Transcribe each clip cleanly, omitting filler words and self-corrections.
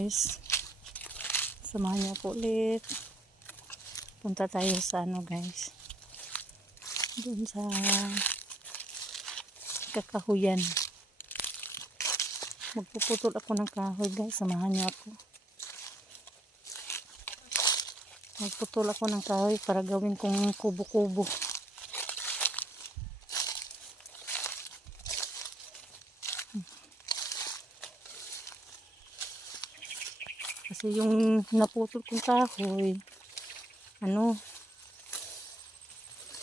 guys. Samahan niyo ako ulit. Punta tayo sa ano guys. Doon sa kakahuyan. Magpuputol ako ng kahoy guys. Samahan niyo ako. Magputol ako ng kahoy para gawin kong kubo-kubo. Kasi yung naputol kong kahoy,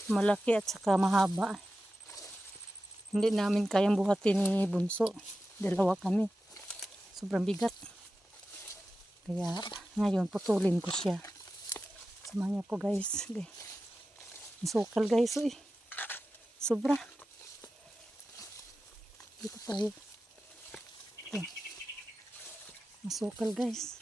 malaki at saka mahaba. Hindi namin kayang buhatin ni Bunso. Dalawa kami. Sobrang bigat. Kaya ngayon putulin ko siya. Samahan niyo ako guys. Masukal guys. Uy. Sobra. Dito tayo. Ito. Masukal guys.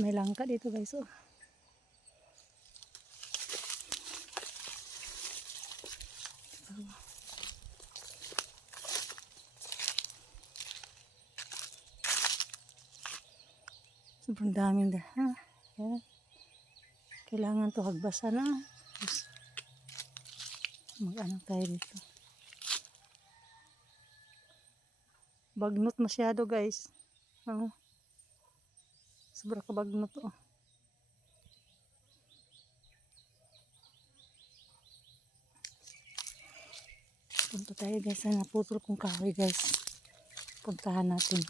May langka dito guys. Oh. Sobrang daming dahon. Yan. Kailangan to hagbasan na. Mag-ano tayo dito. Bagnot masyado guys. Sobrang kabagnot to. Punta tayo guys. Naputol kong kahoy guys. Puntahan natin.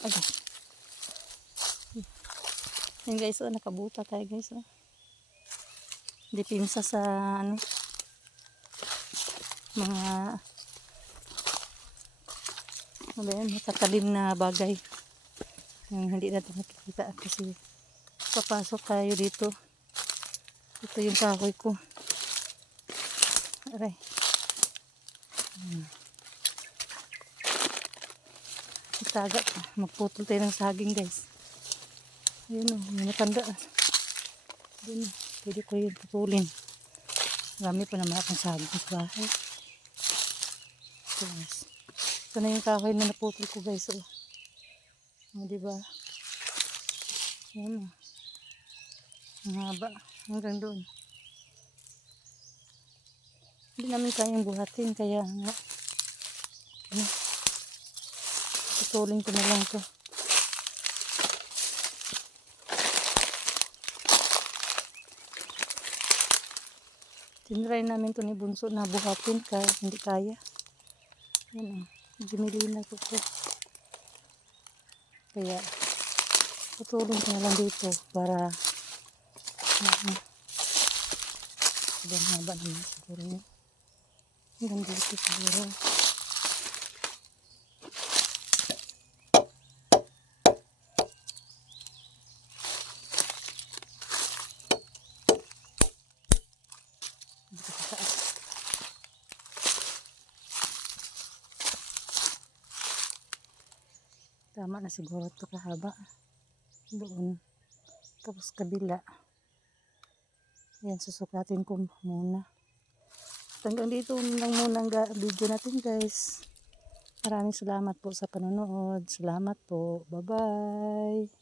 Okay. Yan guys, nakabuta tayo guys. Dipinsa sa mga matatalim na bagay. Yung hindi natin nakikita kasi papasok tayo dito. Ito yung kahoy ko. Aray. Taga, magputol tayo ng saging guys. Ayun o, may natanda. Ayun o, pwede ko yun putulin. Marami pa naman akong saging sa bahay. Guys. Ito na yung kahoy na naputol ko guys. Diba? Ayun o. Ang haba. Hanggang doon. Hindi namin kayang buhatin. Kaya nga. Putulin ko na lang to. Tinry namin to ni Bunso na buhatin kaya hindi kaya. Yan o. Ginilina ko to. Kaya putulin ko na lang dito para sobrang haba naman siguro yun. Hanggang dito siguro. Tama na siguro ito kahaba. Doon. Tapos kabila. Ayan, susukatin ko muna. Hanggang dito lang muna ang video natin guys. Maraming salamat po sa panonood. Salamat po. Bye-bye.